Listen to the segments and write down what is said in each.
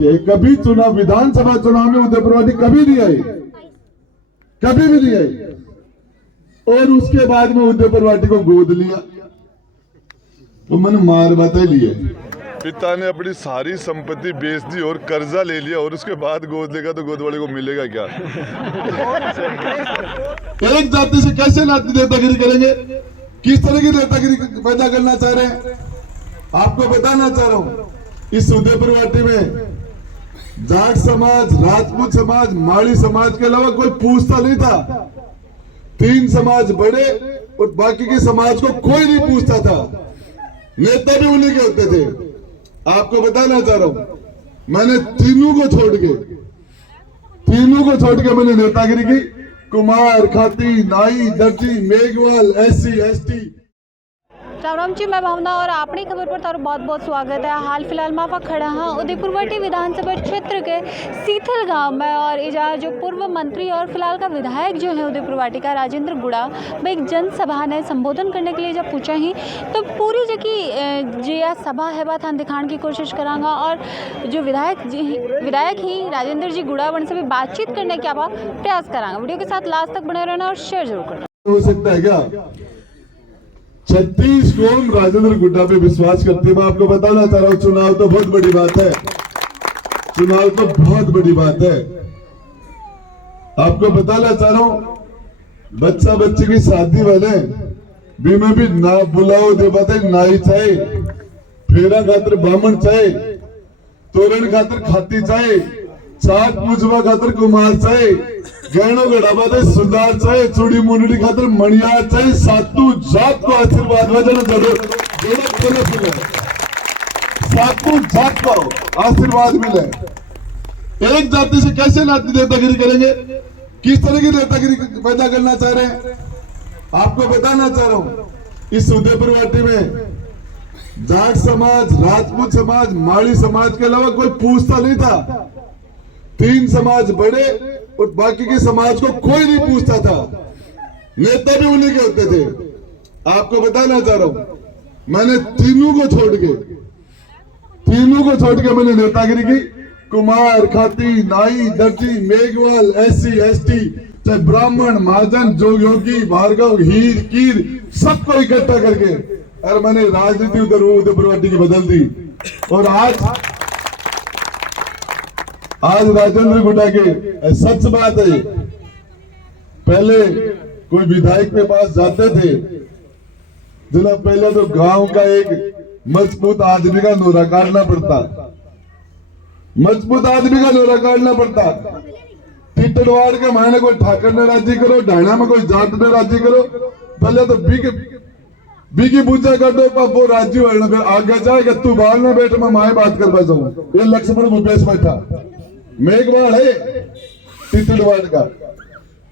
कभी चुनाव, विधानसभा चुनाव में उदयपुर वाटी कभी नहीं आई, कभी भी नहीं आई। और उसके बाद में उदयपुर वाटी को गोद लिया तो मैंने मार बता लिए। पिता ने अपनी सारी संपत्ति बेच दी और कर्जा ले लिया और उसके बाद गोद लेगा तो गोद वाले को मिलेगा क्या? एक जाति से कैसे नेतागिरी करेंगे? किस तरह की नेतागिरी पैदा करना चाह रहे हैं? आपको बताना चाह रहा हूं, इस उदयपुर वाटी में जाट समाज, राजपूत समाज, माड़ी समाज के अलावा कोई पूछता नहीं था। 3 समाज बड़े और बाकी के समाज को कोई नहीं पूछता था। नेता भी उन्हीं के होते थे। आपको बताना चाह रहा हूं, मैंने तीनों को छोड़ के मैंने नेतागिरी की। कुमार, खाती, नाई, दर्जी, मेघवाल, SC, ST। राम राम जी, मैं भावना और अपनी खबर पर तारो बहुत बहुत स्वागत है। हाल फिलहाल में आप खड़ा हाँ उदयपुर वाटी विधानसभा क्षेत्र के सीथल गांव में, और इजा जो पूर्व मंत्री और फिलहाल का विधायक जो है उदयपुर वाटी का राजेंद्र गुड़ा, मैं एक जनसभा ने संबोधन करने के लिए जब पूछा ही तो पूरी जगह जो सभा है वह थान दिखाने की कोशिश करांगा। और जो विधायक ही राजेंद्र जी गुड़ा वन से भी बातचीत करने का प्रयास करांगा। वीडियो के साथ लास्ट तक बने रहना और शेयर जरूर करना। हो सकता है क्या 36 कौम राजेंद्र गुड्डा पे विश्वास करती है? मैं आपको बताना चाह रहा हूं, चुनाव तो बहुत बड़ी बात है, चुनाव तो बहुत बड़ी बात है। आपको बताना चाह रहा हूं, बच्चा बच्चे की शादी वाले भी में भी ना बुलाओ दे बात नाई चाहे, फेरा खातर बामण चाहे, तोरण खातर खाती चाहे, चाट पूजवा खातर कुमार चाहे, गहनों गढ़ावा दे सुधार चाहे, चूड़ी मुंडड़ी खातर मणियार चाहे, सातू जात को आशीर्वाद वजन सातू जात को आशीर्वाद मिले। एक जाति से कैसे नेतागिरी करेंगे? किस तरह की नेतागिरी पैदा करना चाह रहे हैं? आपको बताना चाह रहा हूं, इस उदयपुर वाटी में जाट समाज, राजपूत समाज, माड़ी समाज के अलावा कोई पूछता नहीं था। 3 समाज बड़े और बाकी के समाज को कोई नहीं पूछता था। नेता भी उन्हीं के होते थे। आपको बताना चाह रहा हूं, मैंने तीनों को छोड़ के मैंने नेतागिरी की। कुमार, खाती, नाई, दर्जी, मेघवाल, SC, ST, चाहे ब्राह्मण, महाजन, जोगी, भार्गव, हीर, कीर, सबको इकट्ठा करके और मैंने राजनीति उदयपुर वाटी की बदल दी। और आज राजेंद्र गुड्डा के सच बात है, पहले कोई विधायक के पास जाते थे जना, पहले तो गांव का एक मजबूत आदमी का नोरा काटना पड़ता। टिटड़वाड़ के मायने कोई ठाकर ने राजी करो, ढाणा में कोई जाट ने राजी करो, पहले तो बीकी पूजा कर दो, वो राजी हो आगे जाएगा, तू बाहर ना बैठ, मैं माए बात कर जाऊं। ये लक्ष्मण भूपेश बैठा, मेघवाड़ है टिटड़वाड़ का,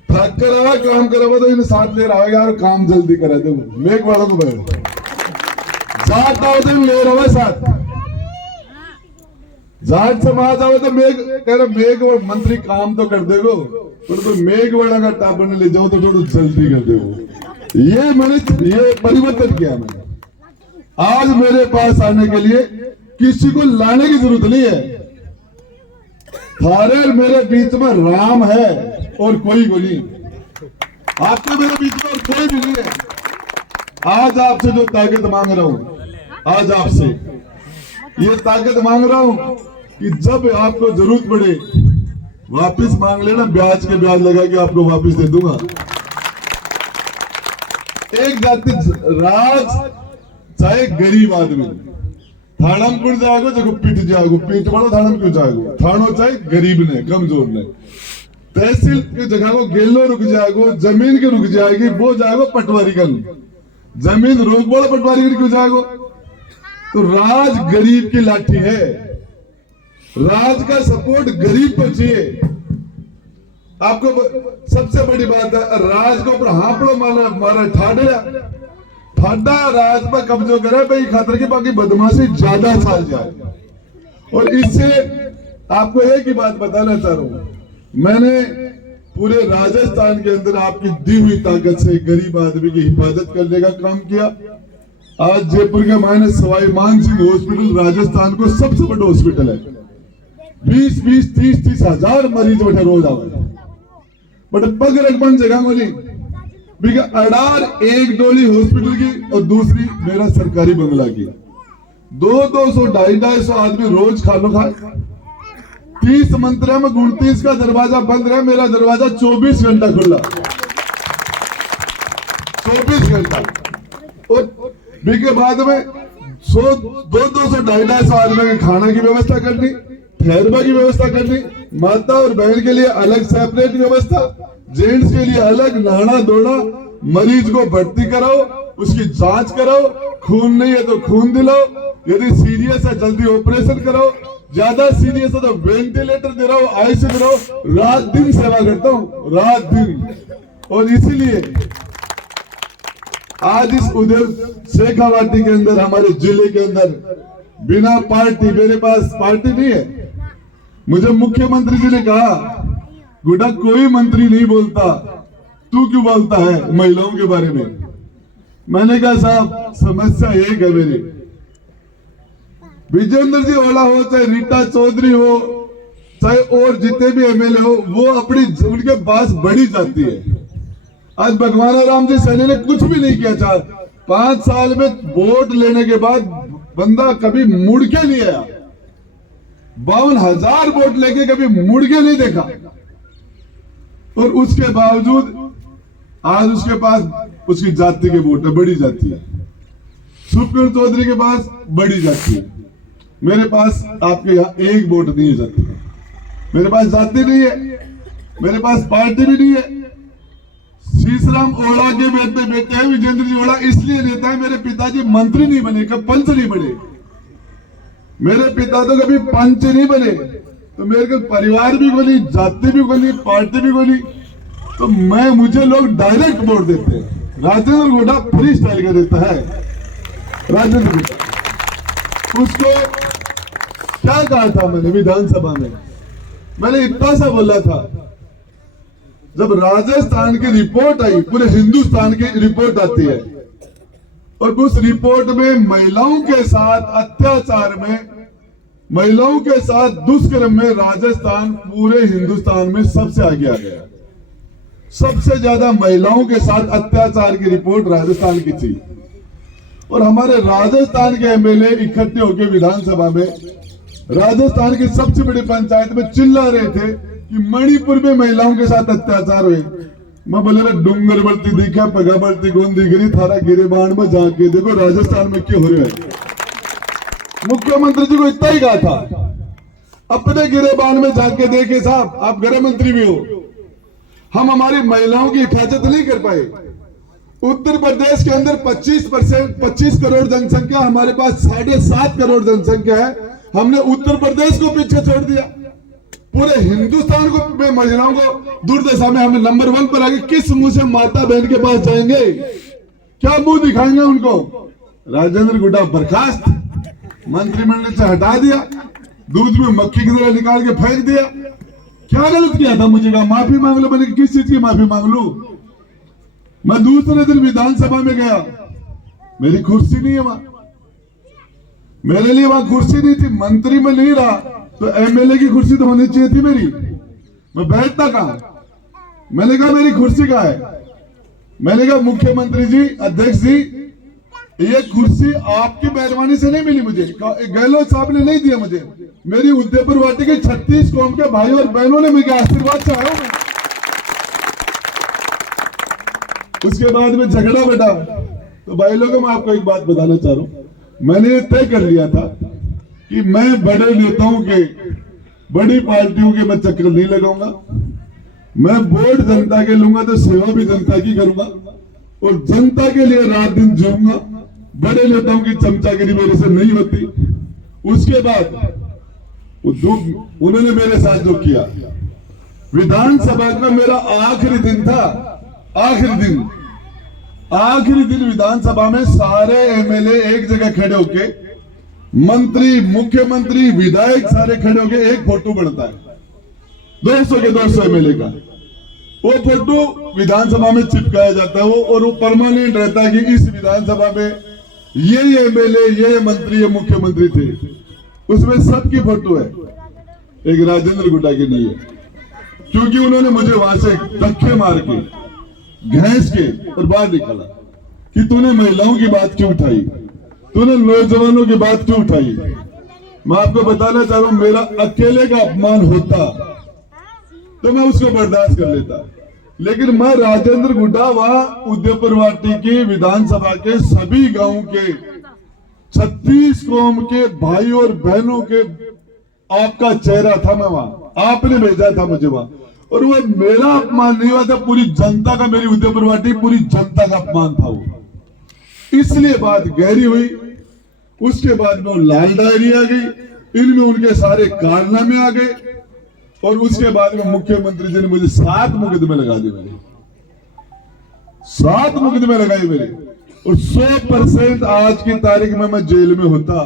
ठाकर आवा काम करा तो इन साथ ले रहा है यार, काम जल्दी करा दो। मेघवाड़ों को बैठ जाट आओ तो ले रहा है साथ, जाट समाज आओ तो मेघ मंत्री काम तो कर देगो, तो मेघवाड़ा का टापन ले जाओ तो थोड़ा जल्दी कर देगो। ये परिवर्तन किया मैंने। आज मेरे पास आने के लिए किसी को लाने की जरूरत नहीं है। थारे मेरे बीच में राम है और कोई नहीं, आपके मेरे बीच में और कोई भी नहीं है। आज आपसे जो ताकत मांग रहा हूं, आज आपसे ये ताकत मांग रहा हूं कि जब आपको जरूरत पड़े वापस मांग लेना, ब्याज के ब्याज लगा के आपको वापस दे दूंगा। एक जाति राज चाहे गरीब आदमी, थाना में कुछ जाएगो देखो पीट जाएगो, पीट वाला थाना में क्यों जाएगो, थानो चाहे गरीब ने, कमजोर ने, तहसील की जगह को गेलो रुक जाएगो, जमीन की रुक जाएगी, वो जाएगो पटवारी का, जमीन रोक बोला पटवारी क्यों जाएगो। तो राज गरीब की लाठी है, राज का सपोर्ट गरीब को चाहिए। आपको सबसे बड़ी बात है, राज के ऊपर हापड़ो मारा ठाडा राज पर कब्जो करे भाई, खतरे की बाकी बदमाशी ज्यादा फैल जाए। और इससे आपको एक ही बात बताना चाह रहा हूं, मैंने पूरे राजस्थान के अंदर आपकी दी हुई ताकत से गरीब आदमी की हिफाजत करने का काम किया। आज जयपुर के मायने सवाई मान सिंह हॉस्पिटल राजस्थान को सबसे बड़ा हॉस्पिटल है। 20-20, 30-30 हजार मरीज बैठे रोज आवे बट पग रखबन जगह बोली बिका अडार एक डोली हॉस्पिटल की और दूसरी मेरा सरकारी बंगला की 200 250 आदमी रोज खानो खाए 30 मंत्रियों में 29 का दरवाजा बंद रहा मेरा दरवाजा 24 घंटा खुला 24 घंटा और बिके बाद में 200 250 आदमी के खाना की व्यवस्था करनी ठहरने की व्यवस्था करनी माता और बहन के लिए अलग सेपरेट व्यवस्था जेंट्स के लिए अलग नहाना धोना मरीज को भर्ती कराओ उसकी जांच कराओ खून नहीं है तो खून दिलाओ यदि सीरियस है जल्दी ऑपरेशन कराओ ज्यादा सीरियस है तो वेंटिलेटर दे रहा हूं आईसीयू दे रहा हूं रात दिन सेवा करता हूं रात दिन और इसीलिए आज इस उधर शेखावाटी के अंदर हमारे जिले के अंदर बिना पार्टी मेरे पास पार्टी नहीं है मुझे मुख्यमंत्री जी ने कहा गुड्डा कोई मंत्री नहीं बोलता तू क्यों बोलता है महिलाओं के बारे में मैंने कहा साहब समस्या एक है मेरी विजेंद्र जी वाला हो चाहे रीटा चौधरी हो चाहे और जितने भी एमएलए हो वो अपनी उनके पास बढ़ी जाती है आज भगवान राम जी सैनी ने कुछ भी नहीं किया चाह 5 साल में वोट लेने के बाद बंदा कभी मुड़ के नहीं आया 52,000 वोट लेके कभी मुड़ के नहीं देखा और उसके बावजूद आज उसके पास उसकी जाति के वोट है बड़ी जाति है सुखबीर चौधरी के पास बड़ी जाति है मेरे पास आपके यहाँ एक वोट नहीं है जाति मेरे पास जाति नहीं है मेरे पास पार्टी भी नहीं है शीशराम ओड़ा के बेटे हैं विजेंद्र जी ओड़ा इसलिए नेता है मेरे पिताजी मंत्री नहीं बने कब पंच नहीं बने मेरे पिता तो कभी पंच नहीं बने तो मेरे को परिवार भी बोली जाति भी बोली पार्टी भी बोली तो मुझे लोग डायरेक्ट वोट देते हैं राजेंद्र गोड़ा फ्री स्टाइल का देता है राजेंद्र गोड़ा उसको क्या कहा था मैंने विधानसभा में मैंने इतना सा बोला था जब राजस्थान की रिपोर्ट आई पूरे हिंदुस्तान की रिपोर्ट आती है और उस रिपोर्ट में महिलाओं के साथ अत्याचार में महिलाओं के साथ दुष्कर्म में राजस्थान पूरे हिंदुस्तान में सबसे आगे आ गया सबसे ज्यादा महिलाओं के साथ अत्याचार की रिपोर्ट राजस्थान की थी और हमारे राजस्थान के एमएलए इकट्ठे होकर विधानसभा में राजस्थान की सबसे बड़ी पंचायत में चिल्ला रहे थे कि मणिपुर में महिलाओं के साथ अत्याचार हुए मैं बोले रहा डूंगर बढ़ती दिखा पगा बढ़ती गोंदी गिरी थारा गिरेबान में जाके देखो राजस्थान में क्यों हो रहे हैं मुख्यमंत्री जी को इतना ही कहा था अपने गिरेबान में जाके देखे साहब आप गृह मंत्री भी हो हम हमारी महिलाओं की हिफाजत नहीं कर पाए उत्तर प्रदेश के अंदर 25 करोड़ जनसंख्या हमारे पास 7.5 करोड़ जनसंख्या है हमने उत्तर प्रदेश को पीछे छोड़ दिया पूरे हिंदुस्तान को में महिलाओं को दुर्दशा में हमें नंबर 1 पर आगे किस मुंह से माता बहन के पास जाएंगे क्या मुंह दिखाएंगे उनको राजेंद्र गुड्डा बर्खास्त मंत्रिमंडल से हटा दिया दूध में मक्खी की तरह निकाल के फेंक दिया क्या गलत किया था मुझे कहा माफी मांग लो मैंने किस चीज की माफी मांग लू मैं दूसरे दिन विधानसभा में गया मेरी कुर्सी नहीं है वहां मेरे लिए वहां कुर्सी नहीं थी मंत्री में नहीं रहा तो एमएलए की कुर्सी तो होनी चाहिए थी मेरी मैं बैठता कहा मैंने कहा मेरी कुर्सी कहाँ है मैंने कहा मुख्यमंत्री जी अध्यक्ष जी ये कुर्सी आपकी मेहरबानी से नहीं मिली मुझे गहलोत साहब ने नहीं दिया मुझे मेरी उदयपुर वाटी के 36 कौम के भाई और बहनों ने मुझे आशीर्वाद चाहा उसके बाद में झगड़ा बैठा तो भाई लोगों मैं आपको एक बात बताना चाह रहा हूं मैंने ये तय कर लिया था कि मैं बड़े नेताओं के बड़ी पार्टियों के मैं चक्कर नहीं लगाऊंगा मैं वोट जनता के लूंगा तो सेवा भी जनता की करूंगा और जनता के लिए रात दिन जीऊंगा बड़े नेताओं की चमचागिरी मेरे से नहीं होती उसके बाद उन्होंने मेरे साथ जो किया विधानसभा में मेरा आखिरी दिन था आखिरी दिन विधानसभा में सारे एमएलए एक जगह खड़े होके मंत्री मुख्यमंत्री विधायक सारे खड़े होके एक फोटो बनता है 200 के 200 एमएलए का वो फोटो विधानसभा में चिपकाया जाता है वो और वो परमानेंट रहता है कि इस विधानसभा में ये एमएलए ये मंत्री ये मुख्यमंत्री थे उसमें सबकी फोटो है एक राजेंद्र गुड्डा की नहीं है, क्योंकि उन्होंने मुझे वहां से धक्के मार के घैंस के और बाहर निकाला कि तूने महिलाओं की बात क्यों उठाई, तूने नौजवानों की बात क्यों उठाई। मैं आपको बताना चाह रहा हूं, मेरा अकेले का अपमान होता तो मैं उसको बर्दाश्त कर लेता, लेकिन मैं राजेंद्र गुड्डा वहां उदयपुर वाटी की विधानसभा के सभी गांव के 36 कौम के भाई और बहनों के आपका चेहरा था। मैं वहां, आपने भेजा था मुझे वहां, और वो मेरा अपमान नहीं हुआ था, पूरी जनता का, मेरी उदयपुर वाटी पूरी जनता का अपमान था वो, इसलिए बात गहरी हुई। उसके बाद में लाल डायरी आ गई, इनमें उनके सारे कारनामे आ गए, और उसके बाद में मुख्यमंत्री जी ने मुझे 7 मुकदमे लगा दिए, मेरे 7 मुकदमे लगाए मेरे, और 100% आज की तारीख में मैं जेल में होता।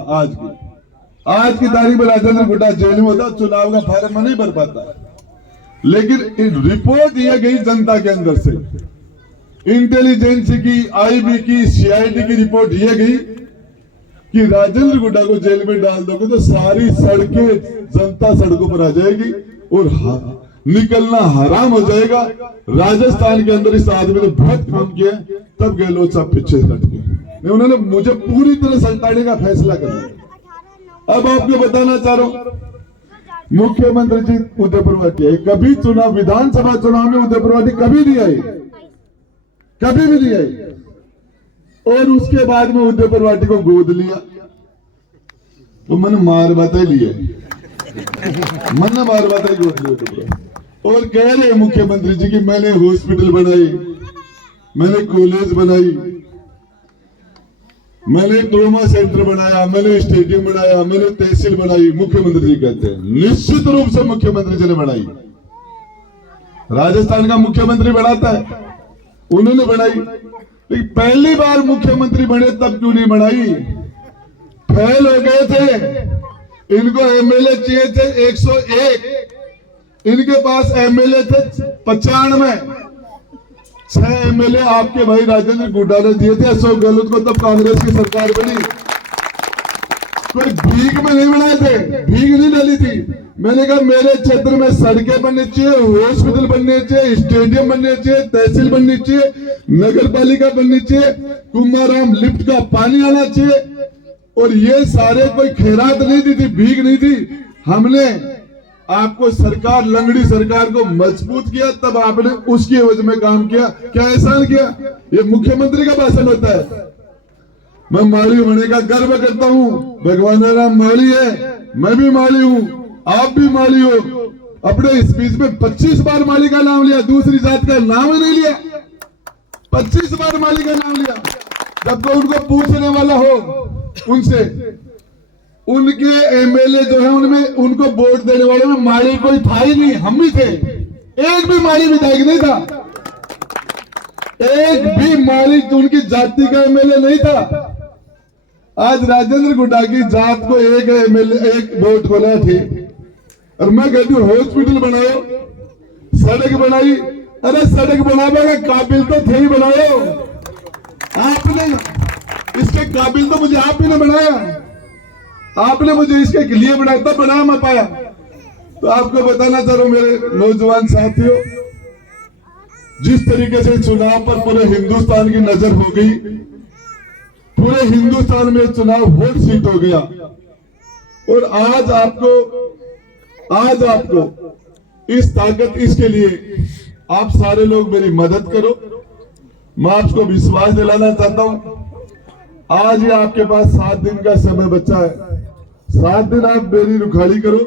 आज की तारीख में राजेंद्र गुड्डा जेल में होता, चुनाव का फॉर्म नहीं भर पाता। लेकिन रिपोर्ट यह गई जनता के अंदर से, इंटेलिजेंस की, आईबी की, सीआईडी की रिपोर्ट यह गई कि राजेंद्र गुड्डा को जेल में डाल दोगे तो सारी सड़कें, जनता सड़कों पर आ जाएगी और निकलना हराम हो जाएगा। राजस्थान के अंदर इस आदमी ने बहुत काम किया, तब गहलोत साहब पीछे हट गए, उन्होंने मुझे पूरी तरह सल्टाने का फैसला कर लिया। अब आपको बताना चाह रहा हूं, मुख्यमंत्री जी उदयपुर वाटी है, कभी चुनाव, विधानसभा चुनाव में उदयपुर वाटी कभी नहीं आई, कभी भी नहीं आई। और उसके बाद में उदयपुर वाटी को गोद लिया तो मैंने मार बता लिया, मैंने मार बता गोद लिया। और कह रहे मुख्यमंत्री जी कि मैंने हॉस्पिटल बनाई, मैंने कॉलेज बनाई, मैंने ट्रोमा सेंटर बनाया, मैंने स्टेडियम बनाया, मैंने तहसील बनाई। मुख्यमंत्री जी कहते हैं, निश्चित रूप से मुख्यमंत्री जी ने बनाई, राजस्थान का मुख्यमंत्री बनाता है, उन्होंने बनाई। लेकिन पहली बार मुख्यमंत्री बने तब क्यों नहीं बनाई? फेल हो गए थे, इनको एमएलए चाहिए थे 101, इनके पास एमएलए थे 95, 6 एमएलए आपके भाई राजेंद्र गुड्डा ने दिए थे अशोक गहलोत को, तब कांग्रेस की सरकार बनी। कोई भीख में नहीं बनाए थे, भीख नहीं डाली थी। मैंने कहा मेरे क्षेत्र में सड़कें बननी चाहिए, हॉस्पिटल बनने चाहिए, स्टेडियम बनने चाहिए, तहसील बननी चाहिए, नगर पालिका बननी चाहिए, कुमाराम लिफ्ट का पानी आना चाहिए। और ये सारे कोई खैरात नहीं दी थी, भीख नहीं थी। हमने आपको सरकार, लंगड़ी सरकार को मजबूत किया, तब आपने उसकी एवज में काम किया। क्या एहसान किया? ये मुख्यमंत्री का भाषण होता है। मैं माली होने का गर्व करता हूं, भगवान राम माली है, मैं भी माली हूं, आप भी माली हो। अपने स्पीच में 25 बार माली का नाम लिया, दूसरी जात का नाम ही नहीं लिया, 25 बार माली का नाम लिया। जब तो उनको पूछने वाला हो उनसे, उनके एमएलए जो है उनमें, उनको वोट देने वालों में माली कोई था ही नहीं, हम भी थे। एक भी माली विधायक नहीं था, एक भी माली उनकी जाति का एमएलए नहीं था। आज राजेंद्र गुड्डा की जात को एक एमएलए, एक वोट को ना थे। और मैं कहती हूँ हॉस्पिटल बनाओ, सड़क बनाई, अरे सड़क बनाने का काबिल तो थे ही, बनाओ आपने, इसके काबिल तो मुझे आप ही ने बनाया, आपने मुझे इसके लिए बनाया, तब बना मैं पाया। तो आपको बताना चाह रहा हूं मेरे नौजवान साथियों, जिस तरीके से चुनाव पर पूरे हिंदुस्तान की नजर हो गई, पूरे हिंदुस्तान में चुनाव वोट सीट हो गया, और आज आपको इस ताकत, इसके लिए आप सारे लोग मेरी मदद करो। मैं आपको विश्वास दिलाना चाहता हूं, आज ही आपके पास 7 दिन का समय बचा है, 7 दिन आप मेरी रुखाड़ी करो,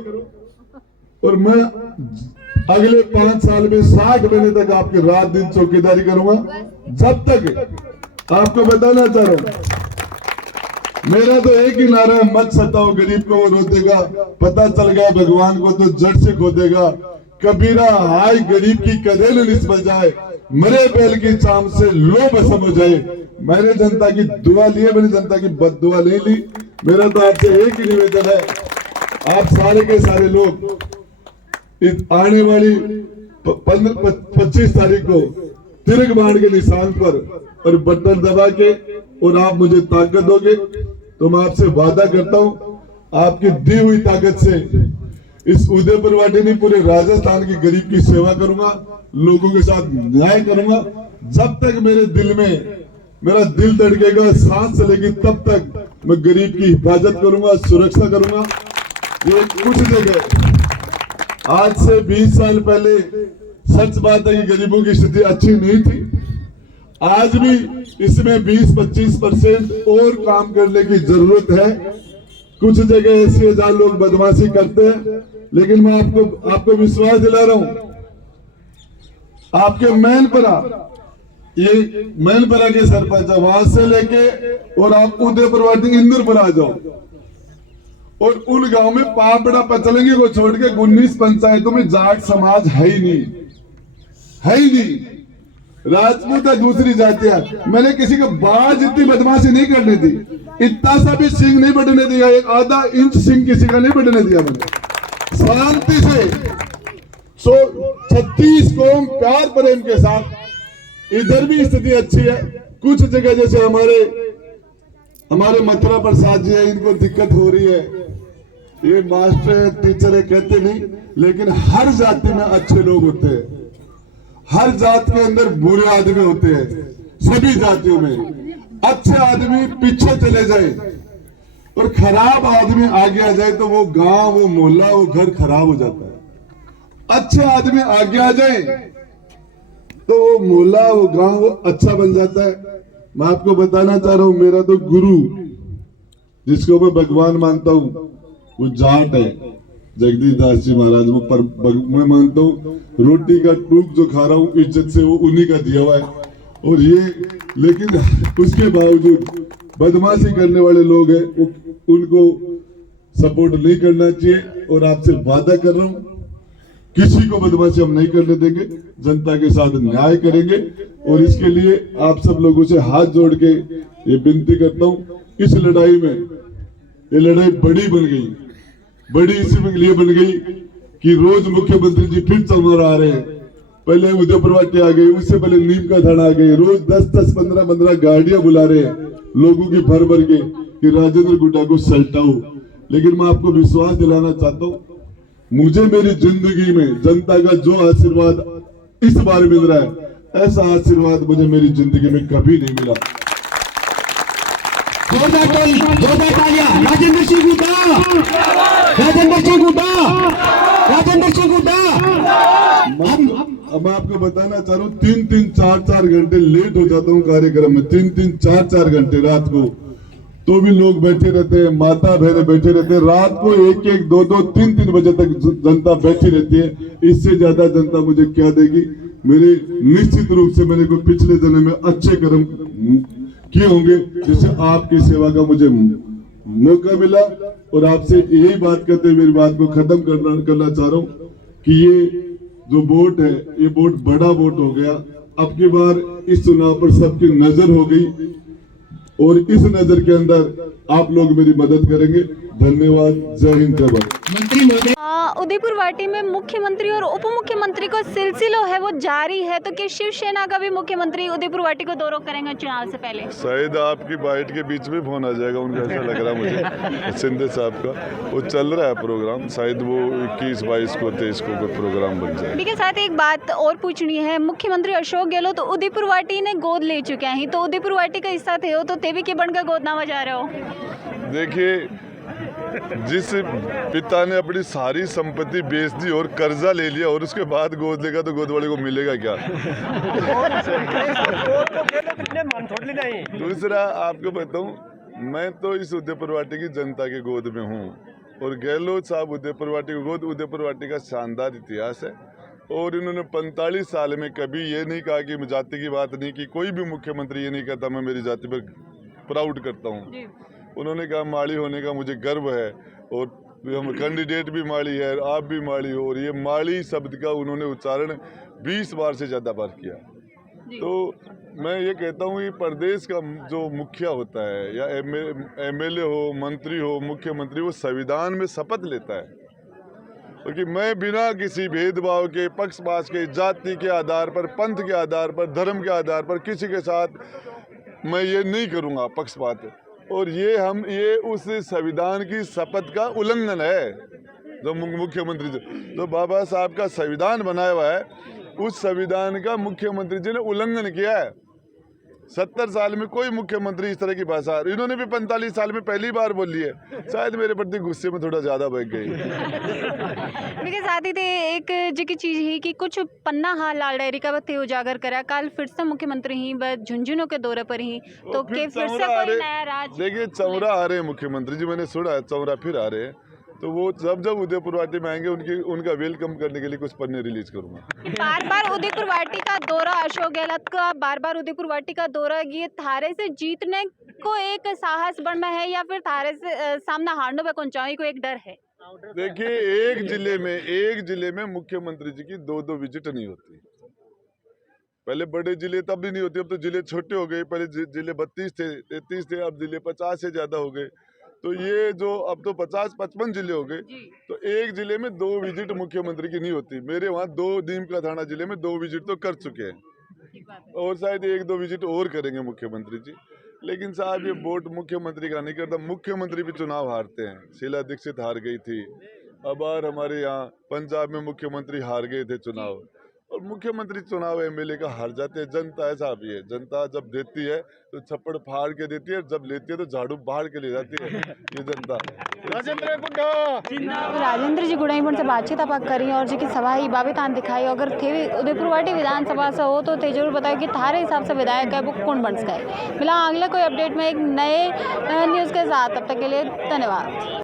और मैं अगले 5 साल में 60 महीने तक आपके रात दिन चौकीदारी करूंगा। जब तक आपको बताना चाह रहा हूं, मेरा तो एक ही नारा है, मत सताओ गरीब को वो रो देगा, पता चल गया भगवान को तो जड़ से खो देगा। कबीरा हाय गरीब की कदे न निस्बत जाए, मरे बैल की चाम से लो बसम हो जाए। मैंने जनता की दुआ ली है, मैंने जनता की बददुआ नहीं ली। मेरा तो आपसे एक ही निवेदन है, आप सारे के सारे लोग आने वाली 25 तारीख को तिरंग बाण के निशान पर और बटन दबा के, और आप मुझे ताकत दोगे तो मैं आपसे वादा करता हूं, आपकी दी हुई ताकत से इस उदयपुर वाटी नहीं पूरे राजस्थान के गरीब की सेवा करूंगा, लोगों के साथ न्याय करूंगा। जब तक मेरे दिल में मेरा दिल धड़केगा, सांस चलेगी, तब तक मैं गरीब की हिफाजत करूंगा, सुरक्षा करूंगा। ये कुछ जगह आज से 20 साल पहले सच बात है कि गरीबों की स्थिति अच्छी नहीं थी। आज भी इसमें 20-25% और काम करने की जरूरत है। कुछ जगह ऐसी है जहां लोग बदमाशी करते हैं, लेकिन मैं आपको विश्वास दिला रहा हूं, आपके मैनपुरा, ये मैनपुरा के सरपंच है, वहां से लेके और आप उदयपुर वाटी इंदुरपुर आ जाओ और उन गांव में पापड़ा पचलंगी को छोड़ के 19 पंचायतों में जाट समाज है ही नहीं, है ही नहीं। राजपूत है, दूसरी जातियां। मैंने किसी को बाढ़ जितनी बदमाशी नहीं करने दी, इतना सा भी सिंह नहीं बढ़ने दिया, एक आधा इंच सिंह किसी का नहीं बढ़ने दिया। मैंने शांति से 36 कौम प्यार प्रेम के साथ, इधर भी स्थिति अच्छी है। कुछ जगह जैसे हमारे मथुरा प्रसाद जी है, इनको दिक्कत हो रही है। ये मास्टर है, टीचर है, कहते नहीं, लेकिन हर जाति में अच्छे लोग होते हैं, हर जात के अंदर बुरे आदमी होते हैं। सभी जातियों में अच्छे आदमी पीछे चले जाए और खराब आदमी आगे आ जाए तो वो गांव, वो मोहल्ला, वो घर खराब हो जाता है। अच्छे आदमी आगे आ जाए तो वो मोहल्ला, वो गांव, वो अच्छा बन जाता है। मैं आपको बताना चाह रहा हूं, मेरा तो गुरु, जिसको मैं भगवान मानता हूं, वो जाट है, जगदीश दास जी महाराज। मैं मानता हूँ रोटी का टूक जो खा रहा हूँ इज्जत से, वो उन्हीं का दिया हुआ है। और ये, लेकिन उसके बावजूद बदमाशी करने वाले लोग हैं, उनको सपोर्ट नहीं करना चाहिए। और आपसे वादा कर रहा हूँ, किसी को बदमाशी हम नहीं करने देंगे, जनता के साथ न्याय करेंगे। और इसके लिए आप सब लोगों से हाथ जोड़ के ये विनती करता हूँ, इस लड़ाई में, ये लड़ाई बड़ी बन गई, बड़ी इसलिए बन गई कि रोज मुख्यमंत्री जी फिर चलवर आ रहे हैं। पहले उदयपुर वाटी आ गई, उससे पहले नीम का थाना आ गई, रोज 10-10, 15-15 गाड़ियां बुला रहे हैं लोगों की भर भर के कि राजेंद्र गुड्डा को सल्टाओ। लेकिन मैं आपको विश्वास दिलाना चाहता हूँ, मुझे मेरी जिंदगी में जनता का जो आशीर्वाद इस बार मिल रहा है, ऐसा आशीर्वाद मुझे मेरी जिंदगी में कभी नहीं मिला। जोरदार तालियां राजेंद्र सिंह गुड्डा, राजेंद्र सिंह गुड्डा, राजेंद्र सिंह गुड्डा। मैं आपको बताना चाह रहा हूँ, 3-3, 4-4 घंटे लेट हो जाता हूँ कार्यक्रम में, 3-3, 4-4 घंटे रात को, तो भी लोग बैठे रहते हैं, माता बहने बैठे रहते हैं। रात को 1-1, 2-2, 3-3 बजे तक जनता बैठी रहती है। इससे ज्यादा जनता मुझे क्या देगी? मेरे निश्चित रूप से मैंने को पिछले जन्म में अच्छे कर्म किए होंगे, जिससे आपकी सेवा का मुझे मौका मिला। और आपसे यही बात करते हुए मेरी बात को खत्म करना चाह रहा हूँ कि ये जो वोट है, ये वोट बड़ा वोट हो गया। अब की बार इस चुनाव पर सबकी नजर हो गई और इस नजर के अंदर आप लोग मेरी मदद करेंगे। धन्यवाद। जय हिंद, जय भारत। मंत्री महोदय, उदयपुर वाटी में मुख्यमंत्री और उप मुख्यमंत्री का सिलसिला है वो जारी है, तो क्या शिवसेना का भी मुख्यमंत्री उदयपुर वाटी को दौरा करेंगे चुनाव से पहले? शायद आपकी बाइट के बीच में फोन आ जाएगा उनका, ऐसा लग रहा मुझे शिंदे साहब का। वो चल रहा है प्रोग्राम, शायद वो 21, 22 को, 23 को कोई प्रोग्राम बन जाए। ठीक है, साथ एक बात और पूछनी है, मुख्यमंत्री अशोक गहलोत तो उदयपुर वाटी ने गोद ले चुके हैं, तो उदयपुर वाटी का हिस्सा थे हो, तो तेवी के बन का गोदनामा जा रहे हो? देखिए, जिस पिता ने अपनी सारी संपत्ति बेच दी और कर्जा ले लिया और उसके बाद गोद लेगा, तो गोद वाले को मिलेगा क्या? दूसरा आपको बताऊं, मैं तो इस उदयपुर वाटी की जनता के गोद में हूं और गहलोत साहब उदयपुर वाटी की गोद, उदयपुर वाटी का शानदार इतिहास है। और इन्होंने 45 साल में कभी ये नहीं कहा कि जाति की बात नहीं की। कोई भी मुख्यमंत्री ये नहीं कहता मैं मेरी जाति पर प्राउड करता हूँ। उन्होंने कहा माड़ी होने का मुझे गर्व है और हम कैंडिडेट भी माड़ी है, आप भी माड़ी हो। और ये माड़ी शब्द का उन्होंने उच्चारण 20 बार से ज़्यादा बार किया। तो मैं ये कहता हूँ, ये प्रदेश का जो मुखिया होता है या एमएलए हो, मंत्री हो, मुख्यमंत्री, वो संविधान में शपथ लेता है क्योंकि मैं बिना किसी भेदभाव के, पक्षपात के, जाति के आधार पर, पंथ के आधार पर, धर्म के आधार पर किसी के साथ मैं ये नहीं करूँगा पक्षपात। और ये उस संविधान की शपथ का उल्लंघन है। जो मुख्यमंत्री जो बाबा साहब का संविधान बनाया हुआ है, उस संविधान का मुख्यमंत्री जी ने उल्लंघन किया है। 70 साल में कोई मुख्यमंत्री इस तरह की भाषा, इन्होंने भी 45 साल में पहली बार बोली है। शायद मेरे प्रति गुस्से में थोड़ा ज्यादा बह गई। देखिए साथ ही ते एक जी की चीज ही कि कुछ पन्ना हाँ लाल डायरी का थे उजागर करा कल फिर से मुख्यमंत्री ही झुंझुनू के दौरे पर ही तो के फिर से कोई नया राज। देखिए चौरा आ रहे हैं मुख्यमंत्री जी, मैंने सुना है चौरा फिर आ रहे हैं, तो वो जब उदयपुर वाटी में आएंगे उनका वेलकम करने के लिए कुछ पन्ने रिलीज करूंगा। बार बार उदयपुर वाटी का दौरा, अशोक गहलोत का बार बार उदयपुर वाटी का दौरा, ये थारे से जीतने को एक साहस बढ़ना है या फिर थारे से सामना हारने पर कौन को एक डर है? देखिए एक जिले में मुख्यमंत्री जी की 2-2 विजिट नहीं होती। पहले बड़े जिले तब भी नहीं होती, अब तो जिले छोटे हो गए। पहले जिले 32 थे, 33 थे, अब जिले 50 से ज्यादा हो गए। तो ये जो अब तो 50-55 जिले हो गए, तो एक जिले में 2 विजिट मुख्यमंत्री की नहीं होती। मेरे वहाँ 2 नीम का थाना जिले में 2 विजिट तो कर चुके हैं और शायद 1-2 विजिट और करेंगे मुख्यमंत्री जी। लेकिन साहब ये वोट मुख्यमंत्री का नहीं करता, मुख्यमंत्री भी चुनाव हारते हैं। शीला दीक्षित हार गई थी, अब बार हमारे यहाँ पंजाब में मुख्यमंत्री हार गए थे चुनाव, और मुख्यमंत्री चुनाव एमएलए का हार जाते हैं। जनता है साहब, ये जनता जब देती है तो छप्पड़ फाड़ के देती है, जब लेती है तो झाड़ू बाहर के ले जाती है ये जनता। राजेंद्र जी गुड़ाई से बातचीत आप करी और जी की सभा ही बाबितान दिखाई, अगर थे उदयपुर वाटी विधानसभा से हो तो जरूर बताओ कि थारे हिसाब से विधायक है वो कौन बन सके। मिला अगले कोई अपडेट में एक नए न्यूज़ के साथ, तब तक के लिए धन्यवाद।